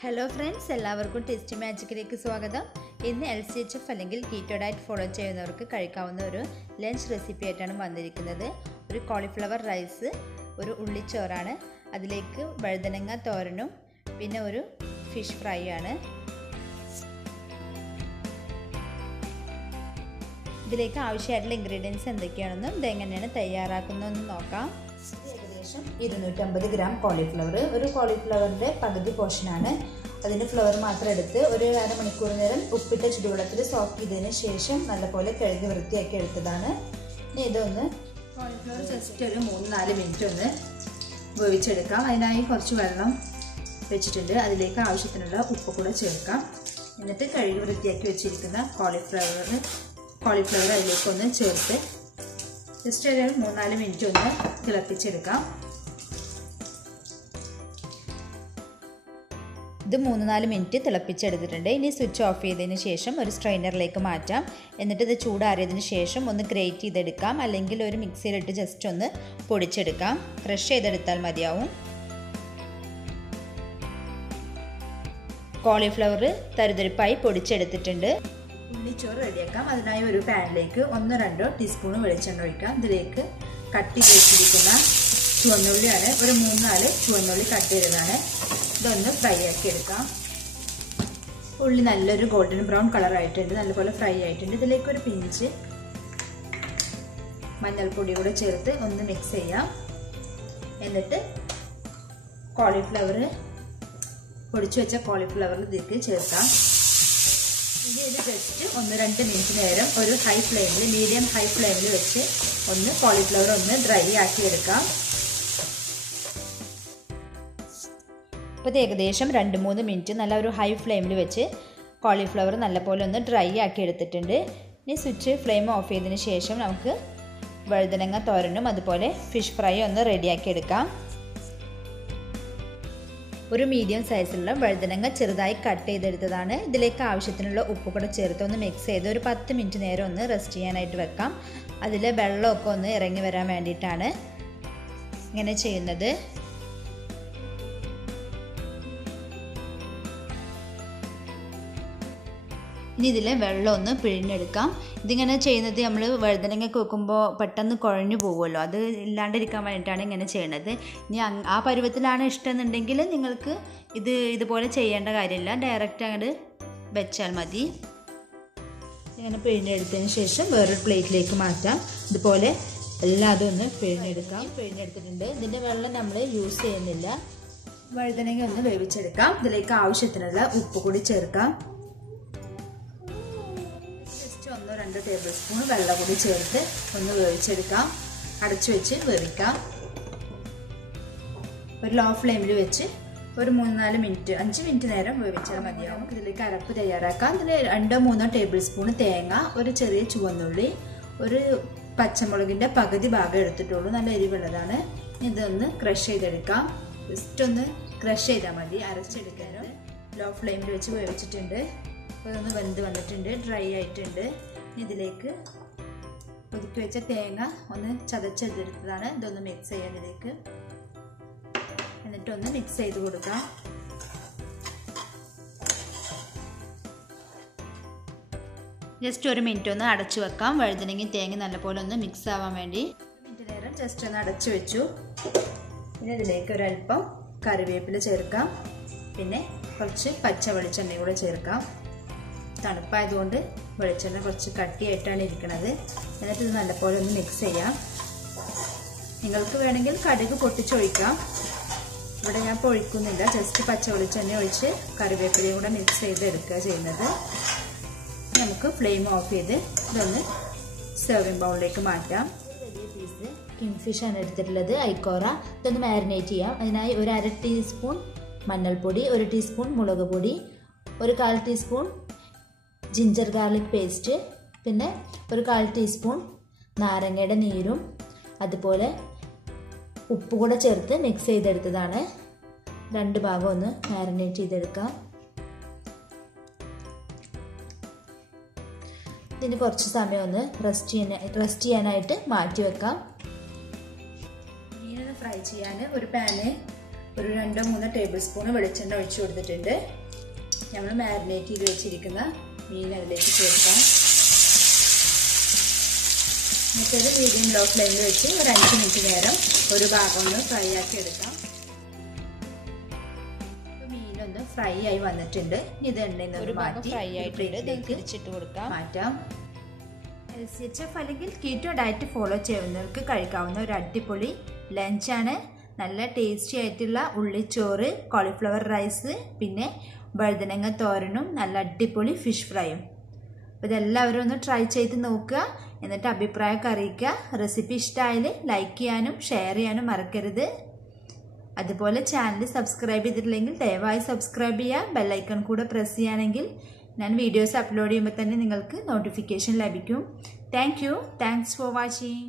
Hello friends, എല്ലാവർക്കും tasty മാജിക്കിലേക്ക് സ്വാഗതം. ഇന്ന് LCHF അല്ലെങ്കിൽ കീറ്റോ ഡയറ്റ് ഫോളോ ചെയ്യുന്നവർക്ക് കഴിക്കാവുന്ന ഒരു ലഞ്ച് റെസിപ്പി ആയിട്ടാണ് വന്നിരിക്കുന്നത്. ഒരു കോളിഫ്ലവർ റൈസ്, ഒരു ഉള്ളിച്ചോറാണ്. അതിലേക്ക് വഴുതനങ്ങ തോരനും പിന്നെ ഒരു ഫിഷ് ഫ്രൈ ആണ്. ഇതിലേക്ക് ആവശ്യമായിട്ടുള്ള ഇൻഗ്രീഡിയൻസ് എന്തൊക്കെയാണെന്നും ഇതെങ്ങനെയാണ് തയ്യാറാക്കുന്നതെന്ന് നോക്കാം. ഏകദേശം 250 ഗ്രാം കോളിഫ്ലവർ, ഒരു കോളിഫ്ലവറിൻ്റെ പകുതി പോർഷനാണ്. അതിൻ്റെ ഫ്ലവർ മാത്രം എടുത്ത് ഒരു അരമണിക്കൂർ നേരം ഉപ്പിട്ട ചുടുവെള്ളത്തിൽ സോക്ക് ചെയ്തതിന് ശേഷം നല്ലപോലെ കഴുകി വൃത്തിയാക്കി എടുത്തതാണ്. ഇനി ഇതൊന്ന് കോളിഫ്ലവർ ജസ്റ്റ് ഒരു 3-4 മിനിറ്റ് ഒന്ന് വേവിച്ചെടുക്കാം. അതിനായി കുറച്ച് വെള്ളം വെച്ചിട്ടുണ്ട്. അതിലേക്ക് ആവശ്യത്തിനുള്ള ഉപ്പ് കൂടെ ചേർക്കാം. എന്നിട്ട് കഴുകി വൃത്തിയാക്കി വെച്ചിരിക്കുന്ന കോളിഫ്ലവർ അതിലേക്കൊന്ന് ചേർത്ത് ജസ്റ്റ് ഒരു 3-4 മിനിറ്റ് ഒന്ന് തിളപ്പിച്ചെടുക്കാം. ഇത് 3-4 മിനിറ്റ് തിളപ്പിച്ചെടുത്തിട്ടുണ്ട്. ഇനി സ്വിച്ച് ഓഫ് ചെയ്തതിന് ശേഷം ഒരു സ്ട്രെയിനറിലേക്ക് മാറ്റാം. എന്നിട്ട് ഇത് ചൂടാറിയതിന് ശേഷം ഒന്ന് ഗ്രേറ്റ് ചെയ്തെടുക്കാം, അല്ലെങ്കിൽ ഒരു മിക്സിയിലിട്ട് ജസ്റ്റ് ഒന്ന് പൊടിച്ചെടുക്കാം. ക്രഷ് ചെയ്തെടുത്താൽ മതിയാവും. കോളിഫ്ലവർ തരിതരിപ്പായി പൊടിച്ചെടുത്തിട്ടുണ്ട്. ഉള്ളിച്ചോറ് റെഡിയാക്കാം. അതിനായി ഒരു പാനിലേക്ക് 1-2 ടീസ്പൂൺ വെളിച്ചെണ്ണ ഒഴിക്കാം. ഇതിലേക്ക് കട്ട് ചെയ്ത് വെച്ചിരിക്കുന്ന ചുവന്നുള്ളിയാണ്. ഒരു 3-4 ചുവന്നുള്ളി കട്ട് ചെയ്തതാണ്. ഇതൊന്ന് ഫ്രൈ ആക്കി എടുക്കാം. ഉള്ളി നല്ലൊരു ഗോൾഡൻ ബ്രൗൺ കളർ ആയിട്ടുണ്ട്, നല്ലപോലെ ഫ്രൈ ആയിട്ടുണ്ട്. ഇതിലേക്ക് ഒരു പിഞ്ച് മഞ്ഞൾപ്പൊടി കൂടെ ചേർത്ത് ഒന്ന് മിക്സ് ചെയ്യാം. എന്നിട്ട് പൊടിച്ചു വെച്ച കോളിഫ്ലവർ ഇതിലേക്ക് ചേർക്കാം. ഇനി ഇത് ജസ്റ്റ് 1-2 മിനിറ്റ് നേരം ഒരു മീഡിയം ഹൈ ഫ്ലെയിമിൽ വെച്ച് ഒന്ന് കോളിഫ്ലവർ ഒന്ന് ഡ്രൈ ആക്കി എടുക്കാം. ഇപ്പോൾ ഇത് ഏകദേശം 2-3 മിനിറ്റ് നല്ല ഒരു ഹൈ ഫ്ലെയിമിൽ വെച്ച് കോളിഫ്ലവർ നല്ലപോലെ ഒന്ന് ഡ്രൈ ആക്കി എടുത്തിട്ടുണ്ട്. ഇനി സ്വിച്ച് ഫ്ലെയിം ഓഫ് ചെയ്തതിന് ശേഷം നമുക്ക് വഴുതനങ്ങ തോരനും അതുപോലെ ഫിഷ് ഫ്രൈ ഒന്ന് റെഡിയാക്കി എടുക്കാം. ഒരു മീഡിയം സൈസിലുള്ള വഴുതനങ്ങ ചെറുതായി കട്ട് ചെയ്തെടുത്തതാണ്. ഇതിലേക്ക് ആവശ്യത്തിനുള്ള ഉപ്പ് കൂടെ ചേർത്ത് ഒന്ന് മിക്സ് ചെയ്ത് ഒരു 10 മിനിറ്റ് നേരം ഒന്ന് റെസ്റ്റ് ചെയ്യാനായിട്ട് വെക്കാം. അതിലെ വെള്ളമൊക്കെ ഒന്ന് ഇറങ്ങി വരാൻ വേണ്ടിയിട്ടാണ് ഇങ്ങനെ ചെയ്യുന്നത്. ഇനി ഇതിലെ വെള്ളം ഒന്ന് പിഴിഞ്ഞെടുക്കാം. ഇതിങ്ങനെ ചെയ്യുന്നത് നമ്മൾ വഴുതനങ്ങയൊക്കെ വെക്കുമ്പോൾ പെട്ടെന്ന് കുഴഞ്ഞു പോകുമല്ലോ, അത് ഇല്ലാണ്ടിരിക്കാൻ വേണ്ടിയിട്ടാണ് ഇങ്ങനെ ചെയ്യണത്. ഇനി ആ പരുവത്തിലാണ് ഇഷ്ടമെന്നുണ്ടെങ്കിൽ നിങ്ങൾക്ക് ഇതുപോലെ ചെയ്യേണ്ട കാര്യമില്ല, ഡയറക്റ്റ് അങ്ങോട്ട് വെച്ചാൽ മതി. ഇങ്ങനെ പിഴിഞ്ഞെടുത്തതിന് ശേഷം വേറൊരു പ്ലേറ്റിലേക്ക് മാറ്റാം. ഇതുപോലെ എല്ലാതും ഒന്ന് പിഴിഞ്ഞെടുത്തിട്ടുണ്ട്. ഇതിൻ്റെ വെള്ളം നമ്മൾ യൂസ് ചെയ്യുന്നില്ല. വഴുതനങ്ങ ഒന്ന് വേവിച്ചെടുക്കാം. ഇതിലേക്ക് ആവശ്യത്തിനുള്ള ഉപ്പ് കൂടി ചേർക്കാം. 1-2 ടേബിൾ സ്പൂൺ വെള്ളം കൂടി ചേർത്ത് ഒന്ന് വേവിച്ചെടുക്കാം. അടച്ചു വെച്ച് വേവിക്കാം. ഒരു ലോ ഫ്ലെയിമിൽ വെച്ച് ഒരു 3-4 മിനിറ്റ് 5 മിനിറ്റ് നേരം വേവിച്ചാൽ മതിയാവും. ഇതിലേക്ക് അരപ്പ് തയ്യാറാക്കാം. ഇതിൽ 2-3 ടേബിൾ സ്പൂൺ തേങ്ങ, ഒരു ചെറിയ ചുവന്നുള്ളി, ഒരു പച്ചമുളകിൻ്റെ പകുതി ഭാഗം എടുത്തിട്ടുള്ളൂ, നല്ല എരിവുള്ളതാണ്. ഇതൊന്ന് ക്രഷ് ചെയ്തെടുക്കാം. ജസ്റ്റ് ഒന്ന് ക്രഷ് ചെയ്താൽ മതി, അരച്ചെടുക്കാനോ. ലോ ഫ്ലെയിമിൽ വെച്ച് വേവിച്ചിട്ടുണ്ട്. അതൊന്ന് വെന്ത് വന്നിട്ടുണ്ട്, ഡ്രൈ ആയിട്ടുണ്ട്. ഇതിലേക്ക് ഒതുക്കി വെച്ച തേങ്ങ ഒന്ന് ചതച്ചെടുത്തതാണ്. ഇതൊന്ന് മിക്സ് ചെയ്യാൻ ഇതിലേക്ക്, എന്നിട്ടൊന്ന് മിക്സ് ചെയ്ത് കൊടുക്കാം. ജസ്റ്റ് 1 മിനിറ്റ് ഒന്ന് അടച്ചു വെക്കാം. വഴുതനങ്ങയും തേങ്ങ നല്ലപോലെ ഒന്ന് മിക്സ് ആവാൻ വേണ്ടി 1 മിനിറ്റ് നേരം ജസ്റ്റ് ഒന്ന് അടച്ചു വെച്ചു. പിന്നെ ഇതിലേക്ക് ഒരല്പം കറിവേപ്പില ചേർക്കാം. പിന്നെ കുറച്ച് പച്ച വെളിച്ചെണ്ണ കൂടെ ചേർക്കാം. തണുപ്പായതുകൊണ്ട് വെളിച്ചെണ്ണ കുറച്ച് കട്ടിയായിട്ടാണ് ഇരിക്കുന്നത്. എന്നിട്ട് ഇത് നല്ലപോലെ ഒന്ന് മിക്സ് ചെയ്യാം. നിങ്ങൾക്ക് വേണമെങ്കിൽ കടുക് പൊട്ടിച്ചൊഴിക്കാം. ഇവിടെ ഞാൻ പൊഴിക്കുന്നില്ല, ജസ്റ്റ് പച്ച വെളിച്ചെണ്ണ ഒഴിച്ച് കറിവേപ്പിലയും കൂടെ മിക്സ് ചെയ്ത് എടുക്കുക ചെയ്യുന്നത്. നമുക്ക് ഫ്ലെയിം ഓഫ് ചെയ്ത് ഇതൊന്ന് സെർവിങ് ബൗളിലേക്ക് മാറ്റാം. വലിയ പീസ് കിങ് ഫിഷ് ആണ് എടുത്തിട്ടുള്ളത്, ഐക്കോറ. ഇതൊന്ന് മാരിനേറ്റ് ചെയ്യാം. അതിനായി ഒരു 1/2 ടീസ്പൂൺ മഞ്ഞൾപ്പൊടി, 1 ടീസ്പൂൺ മുളക് പൊടി, ഒരു 1/4 ടീസ്പൂൺ ജിഞ്ചർ ഗാർലിക് പേസ്റ്റ്, പിന്നെ ഒരു 1/4 ടീസ്പൂൺ നാരങ്ങയുടെ നീരും അതുപോലെ ഉപ്പ് കൂടെ ചേർത്ത് മിക്സ് ചെയ്തെടുത്തതാണ്. 2 ഭാഗം ഒന്ന് മാരിനേറ്റ് ചെയ്തെടുക്കാം. ഇതിന് കുറച്ച് സമയം ഒന്ന് റെസ്റ്റ് ചെയ്യാനായിട്ട് മാറ്റി വെക്കാം. മീനൊന്ന് ഫ്രൈ ചെയ്യാൻ ഒരു പാന് ഒരു 2-3 ടേബിൾ സ്പൂൺ വെളിച്ചെണ്ണ ഒഴിച്ചു കൊടുത്തിട്ടുണ്ട്. നമ്മൾ മാരിനേറ്റ് ചെയ്ത് വെച്ചിരിക്കുന്ന മീൻ അതിലേക്ക് ചേർക്കാം. എന്നിട്ടൊരു മീഡിയം ലോ ഫ്ലെയിമിൽ വെച്ച് ഒരു 5 മിനിറ്റ് നേരം ഒരു ഭാഗം ഒന്ന് ഫ്രൈ ആക്കി എടുക്കാം. മീനൊന്ന് ഫ്രൈ ആയി വന്നിട്ടുണ്ട്. ഇത് എണ്ണയിൽ നിന്ന് മാറ്റി തിരിച്ചിട്ട് കൊടുക്കാം. മാറ്റാം. LCHF അല്ലെങ്കിൽ കീറ്റോ ഡയറ്റ് ഫോളോ ചെയ്യുന്നവർക്ക് കഴിക്കാവുന്ന ഒരു അടിപൊളി ലഞ്ചാണ്. നല്ല ടേസ്റ്റി ആയിട്ടുള്ള ഉള്ളിച്ചോറ്, കോളിഫ്ലവർ റൈസ്, പിന്നെ വഴുതനങ്ങ തോരനും നല്ല അടിപൊളി ഫിഷ് ഫ്രൈയും. അപ്പോൾ ഇതെല്ലാവരും ഒന്ന് ട്രൈ ചെയ്ത് നോക്കുക. എന്നിട്ട് അഭിപ്രായമൊക്കെ അറിയിക്കുക. റെസിപ്പി ഇഷ്ടമായാൽ ലൈക്ക് ചെയ്യാനും ഷെയർ ചെയ്യാനും മറക്കരുത്. അതുപോലെ ചാനൽ സബ്സ്ക്രൈബ് ചെയ്തിട്ടില്ലെങ്കിൽ ദയവായി സബ്സ്ക്രൈബ് ചെയ്യുക. ബെല്ലൈക്കൺ കൂടെ പ്രസ് ചെയ്യുകയാണെങ്കിൽ ഞാൻ വീഡിയോസ് അപ്ലോഡ് ചെയ്യുമ്പോൾ തന്നെ നിങ്ങൾക്ക് നോട്ടിഫിക്കേഷൻ ലഭിക്കും. Thanks for watching.